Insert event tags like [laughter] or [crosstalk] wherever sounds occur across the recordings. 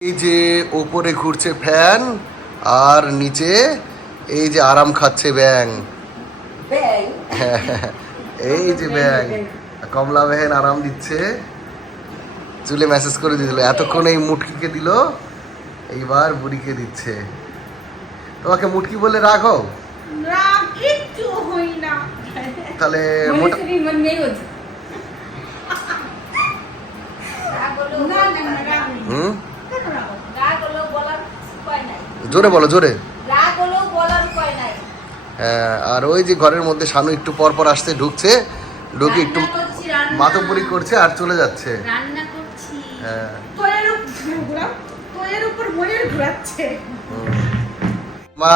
এই যে ওপরে ঘুরছে ফ্যান আর নিচে এই যে আরাম খাচ্ছে ব্যাং। [laughs] এই যে ব্যাং। কমলা ব্যান আরাম দিচ্ছে। চুলে মেসেজ করে দিল এতক্ষণ এই মুটকিকে দিল এইবার বুড়িকে দিচ্ছে। তোমাকে মুটকি বলে রাখো তাহলে মনে মন নেই হচ্ছে। না না না রাগ নেই। হুম কেন রাগ হবে? রাগ হলেও বলার উপায় নাই জোরে বলো জোরে। হ্যাঁ, আর ওই যে ঘরের মধ্যে শানু একটু পর পর আসতে ঢুকছে ঢুকে একটু রান্না। করছি, আর চলে যাচ্ছে। হ্যাঁ। মা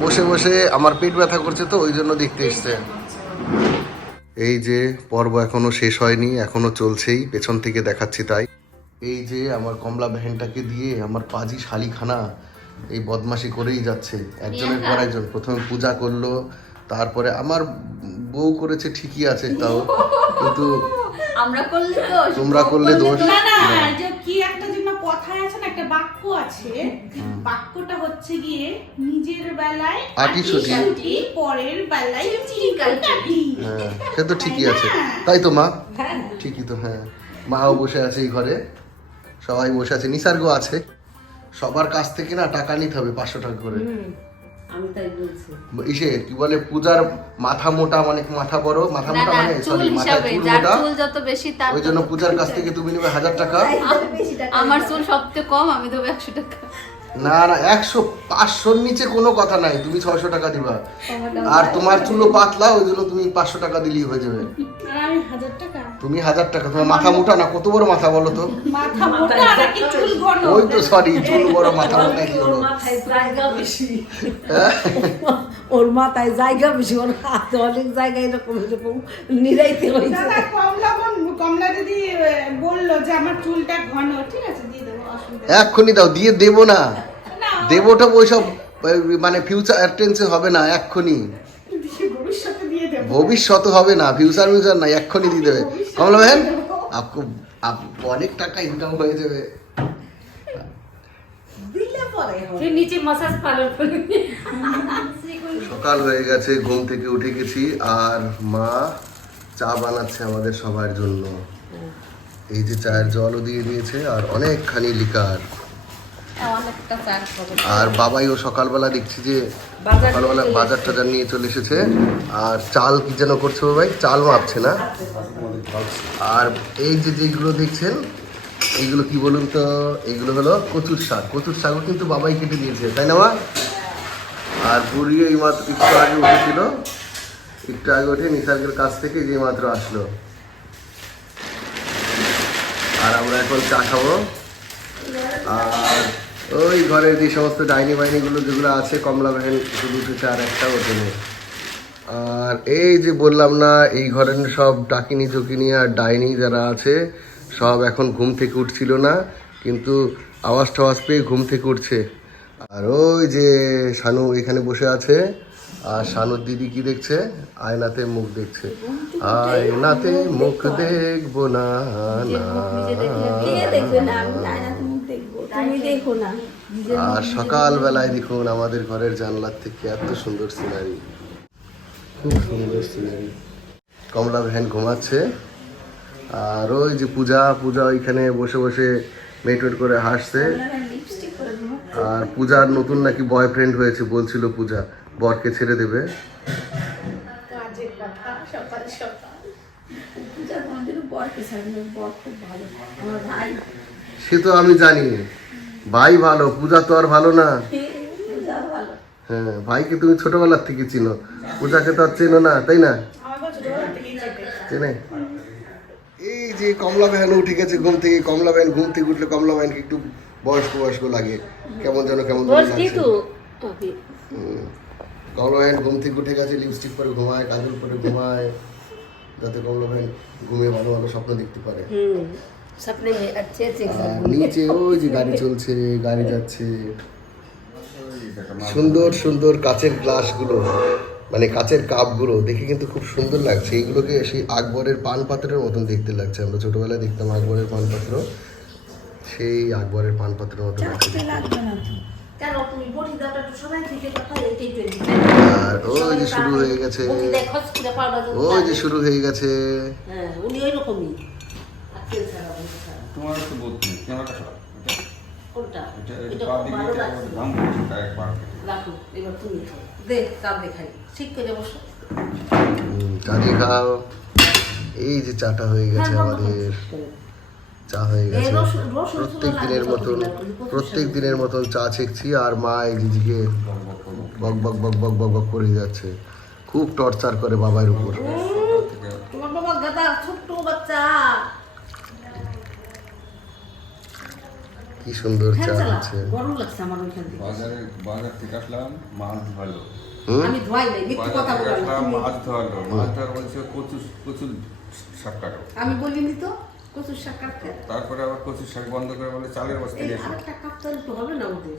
বসে বসে আমার পেট ব্যথা করছে তো ওই জন্য দেখতে এসছে। এই যে পর্ব এখনও শেষ হয়নি এখনও চলছেই পেছন থেকে দেখাচ্ছি তাই। এই যে আমার কমলা ভ্যানটাকে দিয়ে আমার পাজি শালিখানা এই বদমাশি করেই যাচ্ছে। একজনের পর একজন। প্রথমে পূজা করল তারপরে আমার বউ করেছে ঠিকই আছে তাও কিন্তু আমরা করলে তো তোমরা করলে দোষ। না না। যে কি একটা কথায় আছে না একটা বাক্য আছে বাক্যটা হচ্ছে গিয়ে নিজের বেলায় আটি পরের বেলায় চিরকাটি হ্যাঁ সে তো ঠিকই আছে। তাই তো মা? ঠিকই তো হ্যাঁ। মাও বসে আছে এই ঘরে। সবাই বসে আছে। নিসার্গ আছে। সবার কাছ থেকে না টাকা নিতে হবে পাঁচশো টাকা করে। আমি তাই বলছি। ইসে কি বলে পূজার মাথা মোটা মানে মাথা বড়? মাথা মোটা মানে সরি মাথা চুল মোটা। চুল যত বেশি তার ওই জন্য পূজার কাছ থেকে তুমি নেবে হাজার টাকা। আমার চুল সবচেয়ে কম আমি দেবো একশো টাকা। না না একশো পাঁচশোর নিচে কোনো কথা নাই। তুমি ছয়শো টাকা দিবা। আর তোমার চুলও পাতলা ওই জন্য তুমি পাঁচশো টাকা দিলেই হয়ে যাবে। আর আমি হাজার টাকা? তুমি হাজার টাকা তোমার মাথা মোটা না? কত বড় মাথা বলো তো? মাথা মোটা নাকি চুল ঘন? ওই তো সরি চুল বড় মাথা মোটা কি হলো? মাথায় জায়গা বেশি। হ্যাঁ? ওর মাথায় জায়গা বেশি ওর হাতে অনেক জায়গা এরকম এরকম নিরাইতে হয়েছে। কমলা কমলা দিদি বলল যে আমার চুলটা ঘন ঠিক আছে দিয়ে দেবো এক্ষুনি দাও দিয়ে দেবো না। দেবোটা ওইসব মানে ফিউচার টেন্সে হবে না এক্ষুনি। ভবিষ্যতে ভবিষ্যৎ হবে না ফিউচার ফিউচার না এক্ষুনি দিয়ে দেবে। কমলা ভাই আপকো আপ অনেক টাকা ইনকাম হয়ে যাবে। নিচে মাসাজ পার্লার সকাল হয়ে গেছে ঘুম থেকে উঠে গেছি আর মা চা বানাচ্ছে আমাদের সবার জন্য। এই যে চায়ের জলও দিয়ে দিয়েছে আর অনেকখানি লিকার আর বাবাইও সকালবেলা দেখছি যে সকালবেলা বাজার টাজার নিয়ে চলে এসেছে। আর চাল কি যেন করছে বাবাই? চাল মাপছে না। আর এই যে যেগুলো দেখছেন এইগুলো কি বলুন তো? এইগুলো হলো কচুর শাক। কচুর শাকও কিন্তু বাবাই কেটে দিয়েছে তাই না মা? আর বুড়ি এই মাত্র একটু আগে উঠেছিল। একটু আগে উঠে নিসার্গের কাছ থেকে যে মাত্র আসলো। আর আমরা এখন চা খাব। আর ওই ঘরের যে সমস্ত ডাইনি বাইনিগুলো যেগুলো আছে কমলা ভ্যান শুধু উঠেছে আর একটা ওঠেনি আর এই যে বললাম না এই ঘরের সব ডাকিনি চকিনি আর ডাইনি যারা আছে সব এখন ঘুম থেকে উঠছিল না কিন্তু আওয়াজ টাওয়াজ পেয়ে ঘুম থেকে উঠছে আর ওই যে শানু এখানে বসে আছে আর শানুর দিদি কি দেখছে আয়নাতে মুখ দেখছে আয়নাতে মুখ দেখব না না তুমি দেখো না। আর সকালবেলায় দেখুন আমাদের ঘরের জানলার থেকে এত সুন্দর সিনারি খুব সুন্দর সিনারি কমলা ভ্যান ঘুমাচ্ছে। আর ওই যে পূজা পূজা ওইখানে বসে বসে মেটওয়েট করে হাসছে। আর পূজার নতুন নাকি বয়ফ্রেন্ড হয়েছে বলছিল পূজা বরকে ছেড়ে দেবে। সে তো আমি জানি। ভাই ভালো পূজা তো আর ভালো না। হ্যাঁ ভাইকে তুমি ছোটবেলার থেকে চিনো। পূজাকে তো আর চেনো না তাই না? চেনে। এই যে কমলা ভ্যান উঠে গেছে ঘুম থেকে কমলা ভ্যান ঘুম থেকে উঠলে কমলা ভ্যানকে একটু বয়স্ক বয়স্ক লাগে। কেমন যেন কেমন। কমলা ভ্যান ঘুম থেকে উঠে গেছে লিপস্টিক পরে ঘুমায় কাজল পরে ঘুমায় যাতে কমলা ভ্যান ঘুমিয়ে ভালো ভালো স্বপ্ন দেখতে পারে। আর নিচে ওই যে গাড়ি চলছে গাড়ি যাচ্ছে। সুন্দর সুন্দর কাচের গ্লাসগুলো মানে কাচের কাপগুলো দেখে কিন্তু খুব সুন্দর লাগছে। এইগুলোকে সেই আকবরের পান পাত্রের মতন দেখতে লাগছে। আমরা ছোটবেলায় দেখতাম আকবরের পান পাত্র। সেই আকবরের পানপত্রের মতো আর ওই যে শুরু হয়ে গেছে। ওই যে শুরু হয়ে গেছে। হ্যাঁ উনি ওই রকমই তোমার তো বোধ নেই ক্যামেরাটা সরাও কোনটা এটা এটা এটা পা দিকে ভালো এটা লাগছে দাম করছে তাই একবার রাখো এবার তুমি খাও দে চাল দেখাই ঠিক করে বসো হুম, খাও এই যে চাটা হয়ে গেছে হ্যাঁ, আমাদের চা হয়ে গেছে প্রত্যেক দিনের মতন প্রত্যেক দিনের মতন চা ছেঁকছি আর মা এই দিদিকে বক বক বক বক বক বক করে যাচ্ছে খুব টর্চার করে বাবার উপর কি সুন্দর চা হচ্ছে গরম লাগছে আমার ওইখান থেকে। বাজারে বাজার থেকে আসলাম মাছ হুম? আমি ধোয়াই নাই মিথ্যে বাজার কথা থেকে বললাম আসলাম মাছ ধোয়ালো মাছ ধোয়ার বলছে কচু কচু শাক কাটো। আমি বলিনি তো কচুর শাক কাটতে? তারপরে আবার কচু শাক বন্ধ করে বলে চালের বস্তা এই নিয়ে আরেকটা কাপ তো হবে না ওদের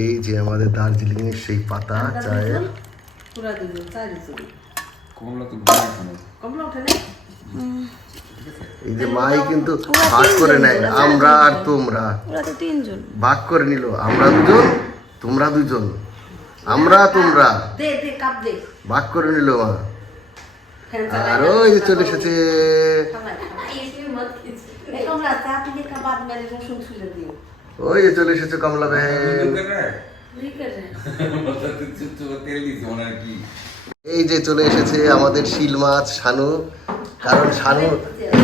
এই যে আমাদের দার্জিলিং এর সেই পাতা চায়ের। পুরা চা কমলা তো কমলা ওঠে না এই যে মাই কিন্তু ভাগ করে নেয় আমরা আর তোমরা ভাগ করে নিল আমরা দুজন তোমরা দুজন আমরা তোমরা দে দে কাপ দে ভাগ করে নিল মা আর ওই যে চলে এসেছে ওই যে চলে এসেছে কমলা তেল মনে কি এই যে চলে এসেছে আমাদের শিল মাছ শানু। কারণ শানু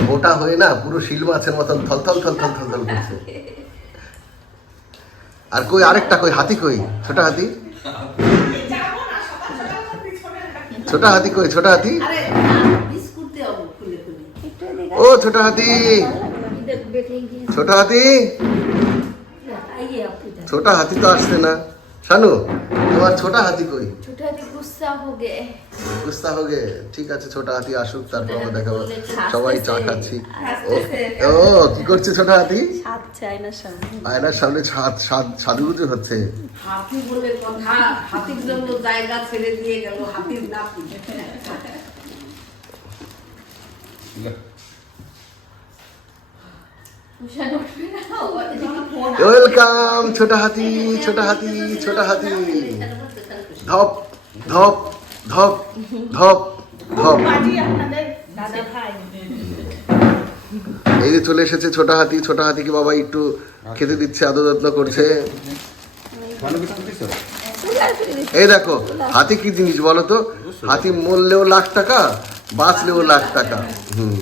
মোটা হয়ে না পুরো শিল মাছের মতন থল থল থল থল থল করছে। আর কই আরেকটা কই? হাতি কই? ছোট হাতি? ছোট হাতি কই? ছোট হাতি? ও ছোট হাতি। ছোট হাতি? ছোট হাতি তো আসছে না। শানু তোমার ছোট হাতি কই? ছোট হাতি গুস্তা হোগে ঠিক আছে ছোট হাতি আসুক তারপর আমরা দেখাবো। সবাই চা খাচ্ছি। ও ও কি করছে ছোট হাতি? সাত চাই না সামনে। আয়নার সামনে ছাদ সাদ সাজুগুজু হচ্ছে। হাতি বলে কথা। হাতির জন্য জায়গা ছেড়ে দিয়ে গেল হাতির নাতি ওয়েলকাম ছোট হাতি ছোট হাতি ছোট হাতি। ধপ। ধপ ধপ ধপ ধপ। এই যে চলে এসেছে ছোট হাতি, ছোট হাতিকে বাবা একটু খেতে দিচ্ছে, আদর যত্ন করছে। এই দেখো, হাতি কি জিনিস বলো তো? হাতি মরলেও লাখ টাকা, বাঁচলেও লাখ টাকা। হুম।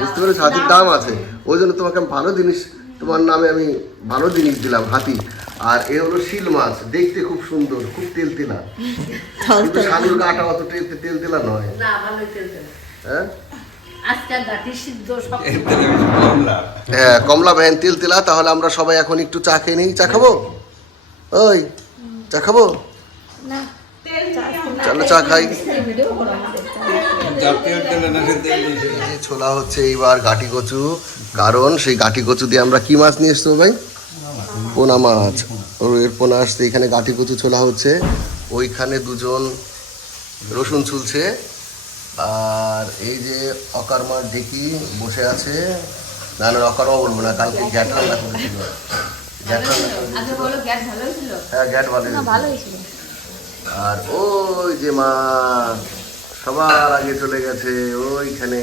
বুঝতে পেরেছ? হাতির দাম আছে। ওই জন্য তোমাকে আমি ভালো জিনিস তোমার নামে আমি ভালো জিনিস দিলাম হাতি। আর এ হলো শিল মাছ দেখতে খুব সুন্দর খুব তেল তেলা। কিন্তু শালুর গাটা অত তেল তেল তেলা নয়। না ভালোই চলছে হ্যাঁ? কমলা। হ্যাঁ কমলা ভ্যান তেল তেলা তাহলে আমরা সবাই এখন একটু চা খেয়ে নিই। চা খাব? ওই চা খাব? তেল চলো চা খাই। ছোলা হচ্ছে এইবার গাটি কচু। কারণ সেই গাটি কচু দিয়ে আমরা কি মাছ নিয়ে এসছো ভাই? পোনা মাছ। এর পোনা আসছে এখানে গাটি কচু ছোলা হচ্ছে। ওইখানে দুজন রসুন ছুলছে। আর এই যে অকারমার ঢেকি বসে আছে। না না অকারমা বলব না কালকে গ্যাট রান্না করেছিল। হয়েছিল হ্যাঁ গ্যাট ভালো আর ওই যে মা সবার আগে চলে গেছে ওইখানে।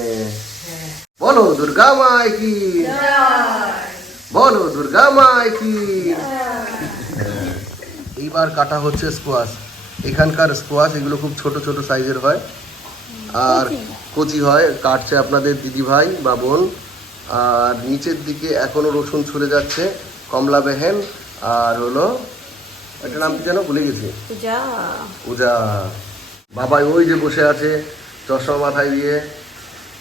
বলো দুর্গা মাই কি? বলো দুর্গা মাই কি? এইবার কাটা হচ্ছে স্কোয়াশ। এখানকার স্কোয়াশ এগুলো খুব ছোট ছোট সাইজের হয়। আর কচি? হয় কাটছে আপনাদের দিদি ভাই বা বোন। আর নিচের দিকে এখনও রসুন ছুলে যাচ্ছে কমলা বেহেন আর হলো একটা নাম কি যেন ভুলে গেছি। পূজা। পূজা। বাবা ওই যে বসে আছে চশমা মাথায় দিয়ে।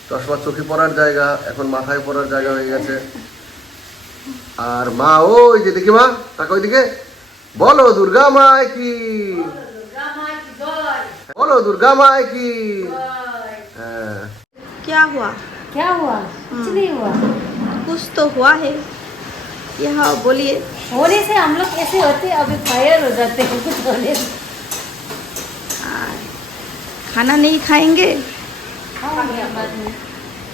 চশমা চোখে পড়ার জায়গা এখন মাথায় পড়ার জায়গা হয়ে গেছে আর মা ওই যে দেখি মা তাকে ওইদিকে বলো দুর্গা মায় কি বলো দুর্গা মায় কি হ্যাঁ क्या हुआ क्या हुआ कुछ नहीं हुआ कुछ तो हुआ है यहाँ बोलिए होने से हम लोग कैसे होते अभी फायर हो जाते हैं कुछ होने से आ, खाना नहीं खाएंगे खाओगे बाद में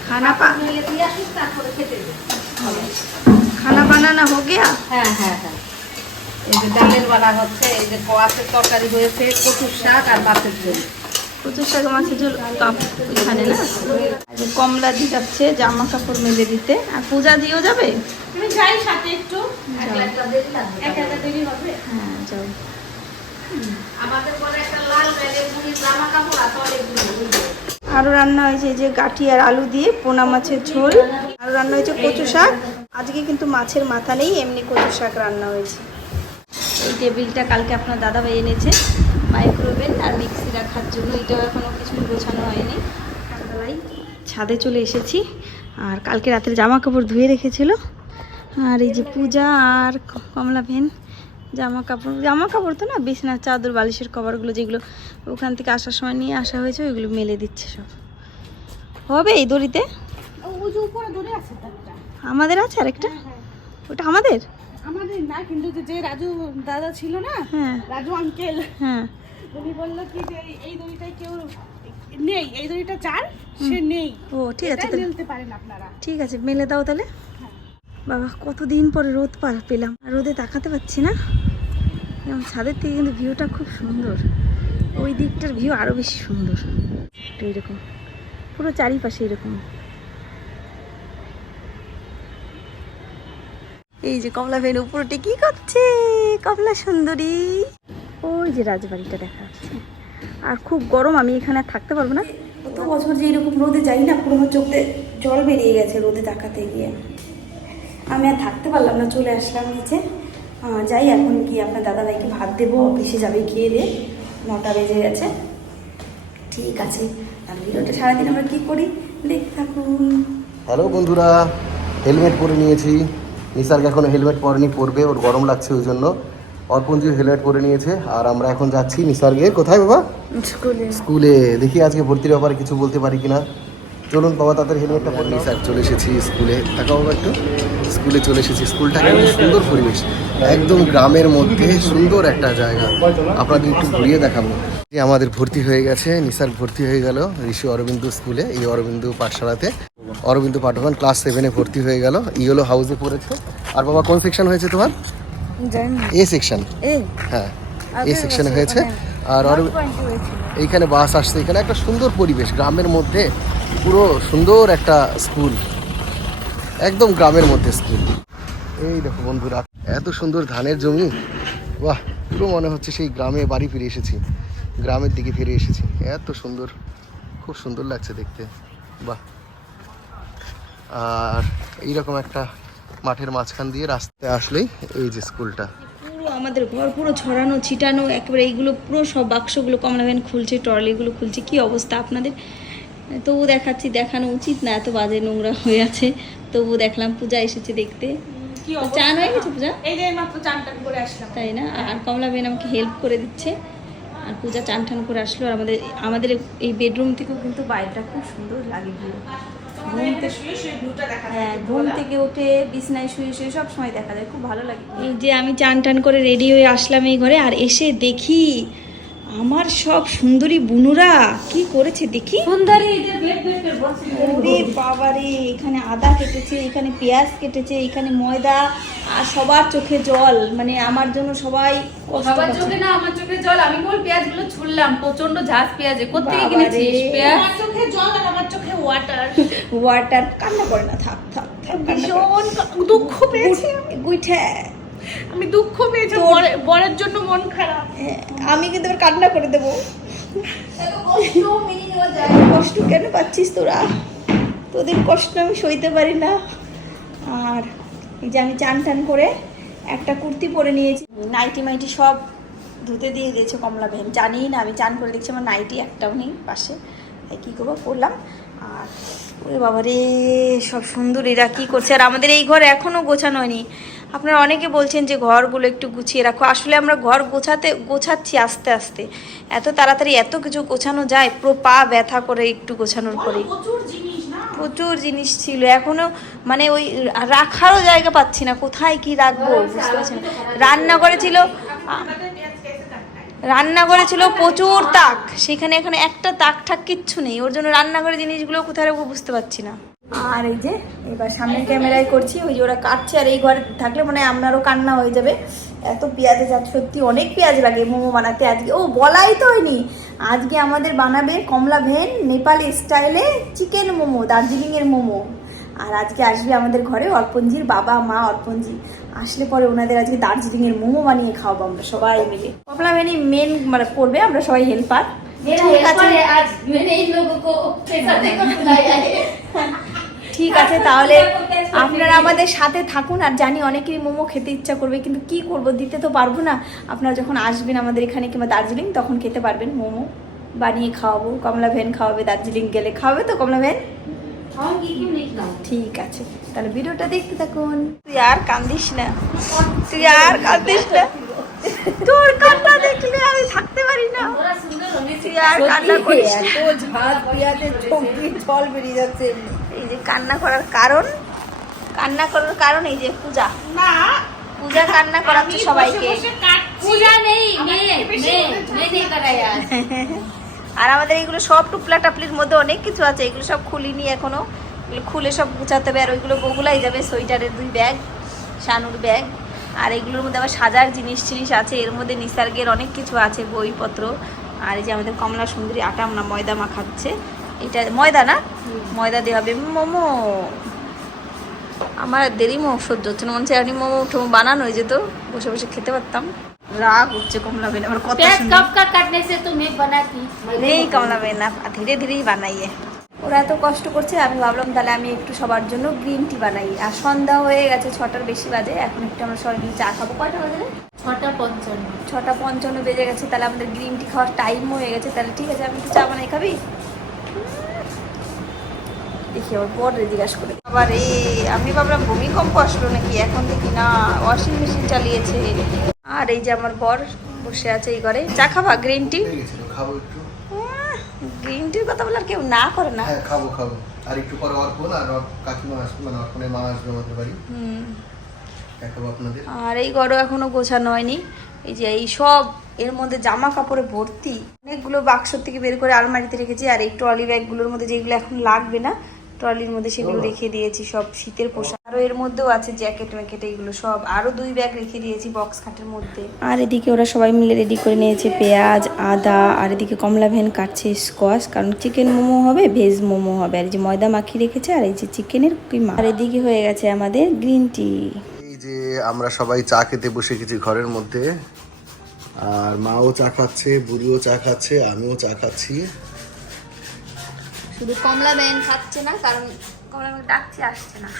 खाना पा মিলে দিয়ে আসিস তারপরে খেতে দে। खाना बनाना हो गया হ্যাঁ হ্যাঁ হ্যাঁ এই যে ডালের বাড়া হচ্ছে এই যে কোয়াশের তরকারি হয়েছে কচুর শাক আর মাছের ঝোল প্রচুর শাক মাছের ঝোল কাপ এখানে না আর যে কমলা দি যাচ্ছে জামা কাপড় মেলে দিতে আর পূজা দিয়েও যাবে আমি যাই সাথে একটু একটা একটা দেরি লাগবে একা একা দেরি হবে হ্যাঁ যাও আমাদের পরে একটা লাল ব্যাগের মুড়ির জামা কাপড় আর অনেকগুলো আরও রান্না হয়েছে যে গাঠি আর আলু দিয়ে, পোনা মাছের ঝোল আরও রান্না হয়েছে কচু শাক। আজকে কিন্তু মাছের মাথা নেই, এমনি কচু শাক রান্না হয়েছে। এই টেবিলটা কালকে আপনার দাদাভাই এনেছে মাইক্রোওভেন আর মিক্সি রাখার জন্য এটাও এখনও কিছু গোছানো হয়নি। সকালবেলায় ছাদে চলে এসেছি, আর কালকে রাতের জামা কাপড় ধুয়ে রেখেছিল। আর এই যে পূজা আর কমলা ভেন জামা কাপড় জামা কাপড় তো না বিছনার চাদর বালিশের কভারগুলো যেগুলো ওখান থেকে আসার সময় নিয়ে আসা হয়েছে ওইগুলো মেলে দিচ্ছে সব। হবে এই দড়িতে? আমাদের আছে আরেকটা? ওটা আমাদের? আমাদের না কিন্তু যে- রাজু দাদা ছিল না হ্যাঁ। রাজু আঙ্কেল হ্যাঁ। উনি বলল কি যে এই- দড়িটাই কেউ নেই এই দড়িটা চার সে নেই। ও ঠিক আছে নিতে পারেন আপনারা। ঠিক আছে মেলে দাও তাহলে। বাবা কতদিন পরে রোদ পেলাম। আর রোদে তাকাতে পাচ্ছি না। এবং ছাদের থেকে কিন্তু ভিউটা খুব সুন্দর। ওই দিকটার ভিউ আরও বেশি সুন্দর। এরকম। পুরো চারিপাশে এরকম। এই যে কমলা ভেন উপরটি কি করছে? কমলা সুন্দরী। ওই যে রাজবাড়িটা দেখা যাচ্ছে। আর খুব গরম, আমি এখানে থাকতে পারব না। কত বছর যে এরকম রোদে যাই না পুরো আমার চোখে জল বেরিয়ে গেছে রোদে তাকাতে গিয়ে। আমি আর থাকতে পারলাম না চলে আসলাম নিচে। যাই এখন কি আপনার দাদা দাদাভাইকে ভাত দেবো? অফিসে যাবে গিয়ে দিয়ে। নটা বেজে গেছে। ঠিক আছে আর ভিডিওটা সারাদিন আমরা কী করি? দেখতে থাকুন। হ্যালো বন্ধুরা হেলমেট পরে নিয়েছি। নিসার্গ এখন হেলমেট পরেনি পরবে ওর গরম লাগছে ওই জন্য। অর্পণজি হেলমেট পরে নিয়েছে আর আমরা এখন যাচ্ছি নিসার্গের কোথায় বাবা? স্কুলে। স্কুলে। দেখি আজকে ভর্তির ব্যাপারে কিছু বলতে পারি কিনা। চলুন বাবা তাদের হেলমেটটা পরে নিই। স্যার চলে এসেছি স্কুলে। তাকাও বাবা একটু। স্কুলে চলে এসেছি। স্কুলটা কিন্তু সুন্দর পরিবেশ। একদম গ্রামের মধ্যে সুন্দর একটা জায়গা। আপনাদের একটু ঘুরিয়ে দেখাবো। এই আমাদের ভর্তি হয়ে গেছে। নিসার ভর্তি হয়ে গেল। ঋষি অরবিন্দ স্কুলে এই অরবিন্দ পাঠশালাতে। অরবিন্দ পাঠবান ক্লাস সেভেনে ভর্তি হয়ে গেল। ইয়েলো হাউসে পড়েছে। আর বাবা কোন সেকশন হয়েছে তোমার? এ সেকশন হ্যাঁ। এই সেকশনে হয়েছে। আর অরবিন্দ এইখানে বাস আসছে। এখানে একটা সুন্দর পরিবেশ গ্রামের মধ্যে। পুরো সুন্দর একটা স্কুল একদম গ্রামের মধ্যে স্কুল এই দেখো বন্ধুরা এত সুন্দর ধানের জমি। বাহ পুরো মনে হচ্ছে সেই গ্রামে বাড়ি ফিরে এসেছি। গ্রামের দিকে ফিরে এসেছি। এত সুন্দর খুব সুন্দর লাগছে দেখতে। বাহ। আর এইরকম একটা মাঠের মাঝখান দিয়ে রাস্তায় আসলেই এই যে স্কুলটা আমাদের ঘর পুরো ছড়ানো ছিটানো একেবারে এইগুলো পুরো সব বাক্সগুলো কমলা ভ্যান খুলছে ট্রলিগুলো খুলছে কি অবস্থা আপনাদের? তবু দেখাচ্ছি দেখানো উচিত না এত বাজে নোংরা হয়ে আছে। তবু দেখলাম পূজা এসেছে দেখতে। চান হয়ে গেছে পূজা? তাই না? আর কমলা বেন আমাকে হেল্প করে দিচ্ছে। আর পূজা চান টান করে আসলো আর আমাদের আমাদের এই বেডরুম থেকেও কিন্তু বাইরেটা খুব সুন্দর লাগে হ্যাঁ ঘুম থেকে উঠে বিছনায় শুয়ে শুয়ে সব সময় দেখা যায় খুব ভালো লাগে। এই যে আমি চান টান করে রেডি হয়ে আসলাম এই ঘরে আর এসে দেখি আমার সব সুন্দরী বুনুরা কি করেছে দেখি? সুন্দরী ওরে বাবারে এখানে আদা কেটেছে এখানে পেঁয়াজ কেটেছে এখানে ময়দা আর সবার চোখে জল মানে আমার জন্য সবাই সবার চোখে না আমার চোখে জল। আমি কোন পেঁয়াজগুলো ছুললাম প্রচণ্ড ঝাঁজ পেঁয়াজে। কোথেকে বাবারে। কিনেছিস পেঁয়াজ? আমার চোখে জল আর আমার চোখে ওয়াটার ওয়াটার কান্না করে না থাক থাক থাক কান্না ভীষণ দুঃখ পেয়েছি আমি। গুইঠে। আমি দুঃখ পেয়েছি বরের জন্য মন খারাপ। হ্যাঁ, আমি কিন্তু এবার কান্না করে দেবো। কষ্ট কেন পাচ্ছিস তোরা? তোদের কষ্ট আমি সইতে পারি না। আর এই যে আমি চান টান করে একটা কুর্তি পরে নিয়েছি। নাইটি মাইটি সব ধুতে দিয়ে দিয়েছে কমলা বেন জানি না আমি চান করে দেখছি আমার নাইটি একটাও নেই পাশে। তাই কী করব? করলাম আর ওরে বাবা রে সব সুন্দর এরা কী করছে? আর আমাদের এই ঘর এখনও গোছানো হয়নি। আপনারা অনেকে বলছেন যে ঘরগুলো একটু গুছিয়ে রাখো। আসলে আমরা ঘর গোছাতে গোছাচ্ছি আস্তে আস্তে। এত তাড়াতাড়ি এত কিছু গোছানো যায় পুরো পা ব্যথা করে একটু গোছানোর পরে প্রচুর জিনিস ছিল। এখনও মানে ওই রাখারও জায়গা পাচ্ছি না। কোথায় কি রাখব? বুঝতে পারছি না। রান্নাঘরে ছিল আ- রান্নাঘরে ছিল প্রচুর তাক। সেখানে এখানে একটা তাক ঠাক কিচ্ছু নেই। ওর জন্য রান্নাঘরে জিনিসগুলো কোথায় রাখব বুঝতে পারছি না। আর এই যে এবার সামনের ক্যামেরায় করছি ওই যে ওরা কাটছে আর এই ঘরে থাকলে মানে আপনারও কান্না হয়ে যাবে। এত পেঁয়াজে যা সত্যি অনেক পেঁয়াজ লাগে মোমো বানাতে আজকে। ও বলাই তো হয়নি। আজকে আমাদের বানাবে কমলা ভেন নেপালি স্টাইলে চিকেন মোমো দার্জিলিংয়ের মোমো। আর আজকে আসবে আমাদের ঘরে অর্পণজির বাবা মা অর্পণজি। আসলে পরে ওনাদের আজকে দার্জিলিংয়ের মোমো বানিয়ে খাওয়াবো আমরা সবাই মিলে। কমলা ভেনি মেন মানে করবে আমরা সবাই হেল্পার ঠিক আছে। [laughs] [laughs] ঠিক আছে তাহলে আপনারা আমাদের সাথে থাকুন আর জানি অনেকেরই মোমো খেতে ইচ্ছা করবে কিন্তু কি করব দিতে তো পারব না। আপনারা যখন আসবেন আমাদের এখানে কিংবা দার্জিলিং তখন খেতে পারবেন মোমো। বানিয়ে খাওয়াবো কমলা ভ্যান খাওয়াবে দার্জিলিং গেলে খাওয়াবে তো কমলা ভ্যান ঠিক আছে তাহলে ভিডিওটা দেখতে থাকুন। তুই আর কান্দিস না। তুই আর কান্দিস না। তোর কান্না দেখলে আমি থাকতে পারি না। তুই আর কান্না করিস না। ঝাঁত পিয়াতে চোখ দিয়ে জল বেরিয়ে যাচ্ছে। এই যে কান্না করার কারণ কান্না করার কারণ এই যে পূজা। না পূজা কান্না করাচ্ছে সবাইকে। পূজা নেই [laughs] আর আমাদের এগুলো সব টুপলা টাপলির মধ্যে অনেক কিছু আছে এগুলো সব খুলিনি এখনও। খুলে সব গুছাতে হবে আর ওইগুলো বগুলাই যাবে সোয়েটারের দুই ব্যাগ শানুর ব্যাগ। আর এগুলোর মধ্যে আবার সাজার জিনিস জিনিস আছে এর মধ্যে নিসার্গের অনেক কিছু আছে বইপত্র। আর এই যে আমাদের কমলা সুন্দরী আটা আমরা ময়দা মাখাচ্ছে এটা ময়দা না? ময়দা দেওয়া হবে। মোমো। আমার দেরি মোমো সহ্য হচ্ছে না। মনে হচ্ছে আপনি মোমো ঠোমো বানানো হয়ে যেত বসে বসে খেতে পারতাম। রাগ হচ্ছে কমলা বেন আমার কথা নেই কমলা বেন না ধীরে ধীরেই বানাইয়ে। ওরা এত কষ্ট করছে আমি ভাবলাম তাহলে আমি একটু সবার জন্য গ্রিন টি বানাই। আর সন্ধ্যা হয়ে গেছে ছটার বেশি বাজে। এখন একটু আমরা সবাই মিলে চা খাব। কয়টা বাজে? ছটা পঞ্চান্ন। ছটা পঞ্চান্ন বেজে গেছে তাহলে আমাদের গ্রিন টি খাওয়ার টাইম হয়ে গেছে। তাহলে ঠিক আছে আমি একটু চা বানাই খাবি? দেখি আবার পরে জিজ্ঞাসা করে আবার এই আমি ভাবলাম ভূমিকম্প আসলো নাকি? এখন দেখি না ওয়াশিং মেশিন চালিয়েছে। আর এই যে আমার বর বসে আছে এই ঘরে। চা খাবা গ্রিন টি গ্রিন টির কথা বলার কেউ না করে না। হ্যাঁ খাব খাব। আর একটু পরে অর্পণ আর কাকিমা আসবে মানে অর্পণের মা আসবে আমাদের বাড়ি। আর এই ঘরও এখনও গোছানো হয়নি। এই যে এই সব এর মধ্যে জামা কাপড়ে ভর্তি। অনেকগুলো বাক্স থেকে বের করে আলমারিতে রেখেছি আর এই ট্রলি ব্যাগগুলোর মধ্যে যেগুলো এখন লাগবে না ট্রলির মধ্যে সেগুলো রেখে দিয়েছি সব শীতের পোশাক। আরও এর মধ্যেও আছে জ্যাকেট ম্যাকেট এইগুলো সব। আরও দুই ব্যাগ রেখে দিয়েছি বক্স খাটের মধ্যে। আর এদিকে ওরা সবাই মিলে রেডি করে নিয়েছে পেঁয়াজ আদা আর এদিকে কমলা ভ্যান কাটছে স্কোয়াশ কারণ চিকেন মোমো হবে ভেজ মোমো হবে। আর এই যে ময়দা মাখিয়ে রেখেছে আর এই যে চিকেনের কিমা আর এদিকে হয়ে গেছে আমাদের গ্রিন টি এই যে আমরা সবাই চা খেতে বসে গেছি ঘরের মধ্যে। আর মাও চা খাচ্ছে বুড়িও চা খাচ্ছে আমিও চা খাচ্ছি।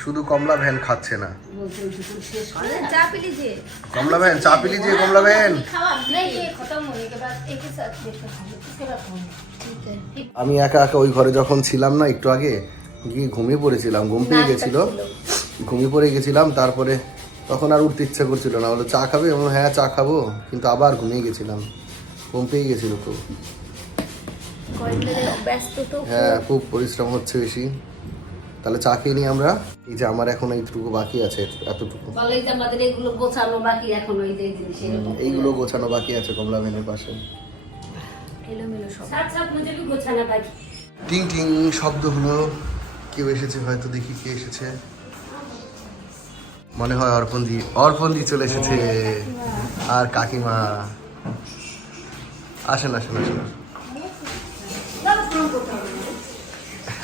শুধু কমলা খাচ্ছে না কারণ চা আমি একা একা ওই ঘরে যখন ছিলাম না একটু আগে গিয়ে ঘুমিয়ে পড়েছিলাম ঘুম পেয়ে গেছিল। ঘুমিয়ে পড়ে গেছিলাম তারপরে তখন আর উঠতে ইচ্ছা করছিল না। বলে চা খাবে? হ্যাঁ চা খাব। কিন্তু আবার ঘুমিয়ে গেছিলাম। ঘুম পেয়ে গেছিল তো হ্যাঁ খুব পরিশ্রম হচ্ছে বেশি। তাহলে চা খেয়ে নিই আমরা? এই যে আমার এখন এইটুকু বাকি আছে এতটুকু। এইগুলো গোছানো বাকি আছে কমলা মেনের পাশে। টিং টিং শব্দ হলো। কেউ এসেছে হয়তো দেখি কে এসেছে। মনে হয় অর্পণদি অর্পণদি চলে এসেছে। আর কাকিমা। আসেন আসেন আসেন।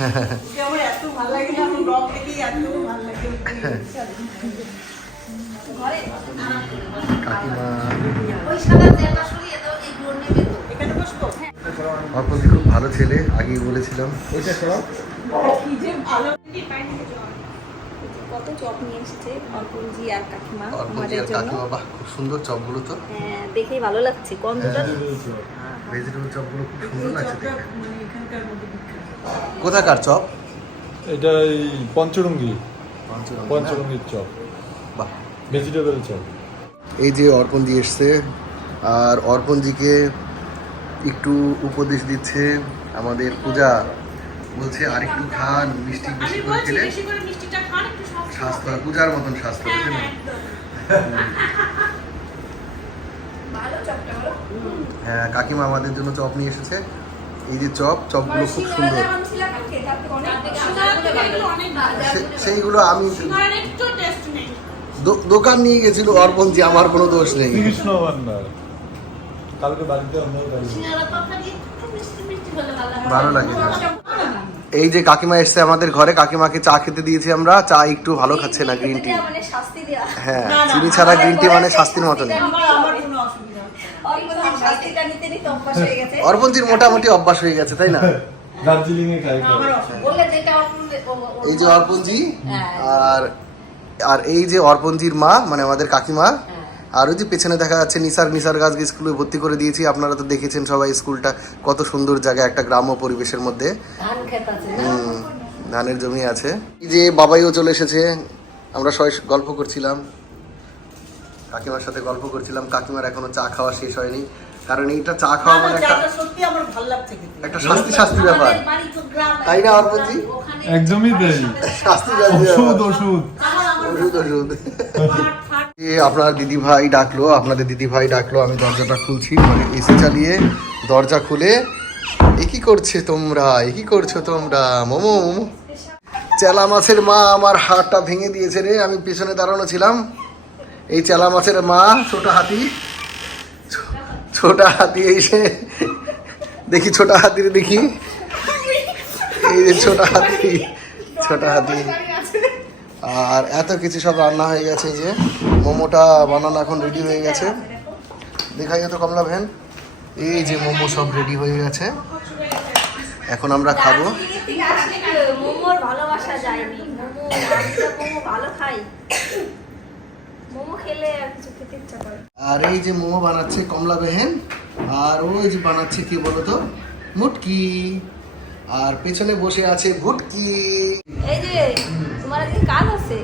আমার এত ভালো লাগে? না ব্লগ এত ভালো লাগে। কাকিমা। অর্পণদি খুব ভালো ছেলে আগেই বলেছিলাম। ওইটা কত চপ নিয়ে এসেছে অর্পণজি আর কাকিমা আমাদের জন্য। খুব সুন্দর চপগুলো তো। হ্যাঁ দেখেই ভালো লাগছে। গন্ধটা ভেজিটেবল চপগুলো খুব সুন্দর লাগছে দেখতে। মানে এখানকার মধ্যে বিখ্যাত। কোথাকার চপ? এটা এই পঞ্চরঙ্গি? পঞ্চরঙ্গির চপ। বাহ। Vegetable chop. এই যে অর্পণজি এসছে আর অর্পণজিকে একটু উপদেশ দিচ্ছে আমাদের পূজা। বলছে আর একটু খান মিষ্টি বেশি করে খেলে বেশি করে মিষ্টিটা খান একটু স্বাস্থ্য পূজার মতন স্বাস্থ্য হ্যাঁ বুঝলেন? হ্যাঁ একদম। [laughs] ভালো চপটা বলো হ্যাঁ কাকিমা আমাদের জন্য চপ নিয়ে এসেছে। এই যে চপ চপগুলো খুব সুন্দর। সে- সেইগুলো আমি নেই দোকান নিয়ে গেছিল অর্পণ অর্পণজি আমার কোনো দোষ নেই। ভালো লাগে এই যে কাকিমা এসছে আমাদের ঘরে কাকিমাকে চা খেতে দিয়েছি আমরা। চা একটু ভালো খাচ্ছে না গ্রিন টি মানে হ্যাঁ চিনি ছাড়া গ্রিন টি মানে শাস্তির মতন অল্প শাস্তিটা নিতে নিতে অভ্যাস হয়ে গেছে অর্পণজির মোটামুটি অভ্যাস হয়ে গেছে তাই না? দার্জিলিং এ ও- এই যে অর্পণজি আর আর এই যে অর্পণজির মা মানে আমাদের কাকিমা আর ওই যে পেছনে দেখা যাচ্ছে নিসার নিসার গাছ স্কুলে ভর্তি করে দিয়েছি। আপনারা তো দেখেছেন সবাই স্কুলটা কত সুন্দর জায়গা একটা গ্রাম্য পরিবেশের মধ্যে। ধান খেত আছে না? হুম, ধানের জমি আছে। এই যে বাবাইও চলে এসেছে আমরা সবাই গল্প করছিলাম। কাকিমার সাথে গল্প করছিলাম কাকিমার এখনও চা খাওয়া শেষ হয়নি। কারণ এইটা চা খাওয়া মানে একটা সত্যি আমার ভালো লাগছে খেতে। একটা শাস্তি শাস্তি ব্যাপার তাই না অর্পণজি? একদমই দেই শাস্তি শাস্তি ওষুধ। ওষুধ। ওষুধ ওষুধ। আপনার দিদি ভাই ডাকলো আপনাদের দিদি ভাই ডাকলো আমি দরজাটা খুলছি ঘরে এসি চালিয়ে দরজা খুলে এ কি করছে তোমরা? এ কি করছ তোমরা? মোমো মোমো? চেলা মাছের মা আমার হাড়টা ভেঙে দিয়েছে রে আমি পিছনে দাঁড়ানো ছিলাম। এই চেলা মাছের মা ছোট হাতি ছোট হাতি এসে দেখি ছোটা হাতির দেখি। এই যে ছোট হাতি, ছোটা হাতি। আর এত কিছু সব রান্না হয়ে গেছে যে। মোমোটা বানানো এখন রেডি হয়ে গেছে। দেখাই তো কমলা ভ্যান এই যে মোমো সব রেডি হয়ে গেছে। এখন আমরা খাব। ভালোবাসা যায়নি। ভালো খাই। মোমো খেলে আর কিছু খেতে ইচ্ছা করে। আর এই যে মোমো বানাচ্ছে কমলা বেহেন আর ওই যে বানাচ্ছে কি বলতো? মুটকি। আর পেছনে বসে আছে ভুটকি। এই যে তোমার আজকে কাজ আছে?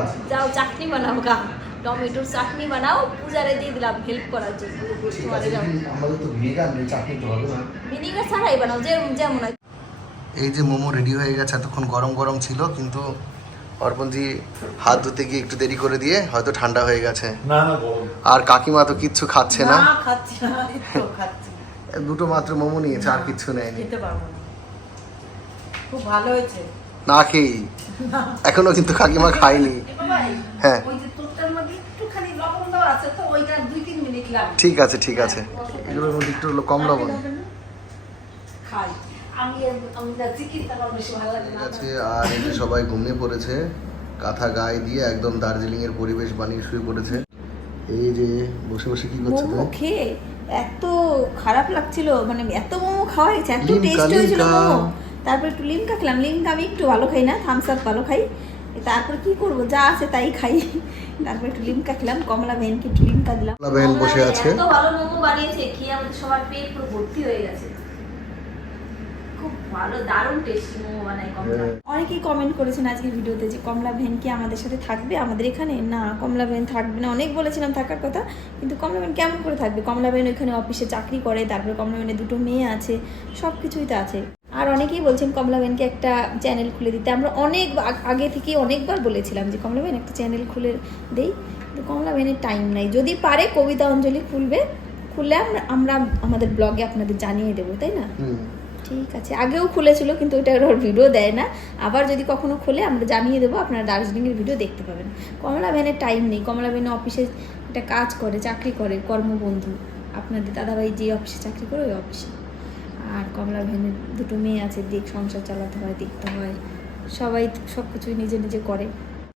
আছে যাও চাটনি বানাও গা। টমেটোর চাটনি বানাও পূজারে দিয়ে দিলাম হেল্প করার জন্য। তোমারে যাও। আমাদের তো ভিগান নেই চাটনি তো হবে না। ভিনিগার ছাড়াই বানাও যে যেমন এই যে মোমো রেডি হয়ে গেছে এতক্ষণ গরম গরম ছিল কিন্তু অর্পণজি হাত ধুতে গিয়ে একটু দেরি করে দিয়ে হয়তো ঠান্ডা হয়ে গেছে। না না আর কাকিমা তো কিচ্ছু খাচ্ছে না। না খাচ্ছি না একটু খাচ্ছি। দুটো মাত্র মোমো নিয়েছে আর কিচ্ছু নেয়নি খুব ভালো হয়েছে। না খেয়েই। এখনও কিন্তু কাকিমা খায়নি। হ্যাঁ। ওই যে তোরটার মধ্যে একটুখানি লবণ দেওয়া আছে তো ওইটা দুই তিন মিনিট লাগবে। ঠিক আছে ঠিক আছে। এগুলোর মধ্যে একটু কম লবণ। খাই। ঠিক আছে আর এই সবাই ঘুমিয়ে পড়েছে কাঁথা গায়ে দিয়ে একদম দার্জিলিং এর পরিবেশ বানিয়ে শুয়ে পড়েছে। এই যে বসে বসে কি করছে মোমো তুমি খেয়ে এত খারাপ লাগছিল মানে এত মোমো খাওয়া হয়েছে এত টেস্ট হয়েছিল মোমো। তারপর একটু লিমকা খেলাম লিমকা আমি একটু ভালো খাই না থামস আপ ভালো খাই। তারপর কি করব যা আছে তাই খাই। তারপর একটু লিমকা খেলাম কমলা বেনকে একটু লিমকা দিলাম। কমলা বেন বসে আছে। এত ভালো মোমো বানিয়েছে খেয়ে আমাদের সবার পেট পুরো ভর্তি হয়ে গেছে। খুব ভালো দারুণ টেস্টি মোমো বানাই কমলা। হ্যাঁ। অনেকেই কমেন্ট করেছেন আজকের ভিডিওতে যে কমলা ভ্যান কি আমাদের সাথে থাকবে? আমাদের এখানে? না কমলা ভ্যান থাকবে না। অনেক বলেছিলাম থাকার কথা কিন্তু কমলা ভ্যান কেমন করে থাকবে? কমলা ভ্যান ওইখানে অফিসে চাকরি করে তারপরে কমলা ভ্যানে দুটো মেয়ে আছে সব কিছুই তো আছে। আর অনেকেই বলছেন কমলা ভ্যানকে একটা চ্যানেল খুলে দিতে। আমরা অনেক আগে থেকে অনেকবার বলেছিলাম যে কমলা ভ্যান একটা চ্যানেল খুলে দেই। কিন্তু কমলা ভ্যানের টাইম নাই। যদি পারে কবিতা অঞ্জলি খুলবে। খুললে আমরা আমরা আমাদের ব্লগে আপনাদের জানিয়ে দেবো তাই না? হুম। ঠিক আছে। আগেও খুলেছিল, কিন্তু ওটা ওর ভিডিও দেয় না। আবার যদি কখনো খোলে, আমরা জানিয়ে দেবো, আপনারা দার্জিলিংয়ের ভিডিও দেখতে পাবেন। কমলা ভ্যানের টাইম নেই। কমলা অফিসে একটা কাজ করে, চাকরি করে, কর্মবন্ধু। আপনাদের দাদাভাই যে অফিসে চাকরি করে, ওই অফিসে আর কমলা ভ্যানের দুটো মেয়ে আছে দিক সংসার চালাতে হয়, দেখতে হয়। সবাই সব কিছুই নিজে নিজে করে।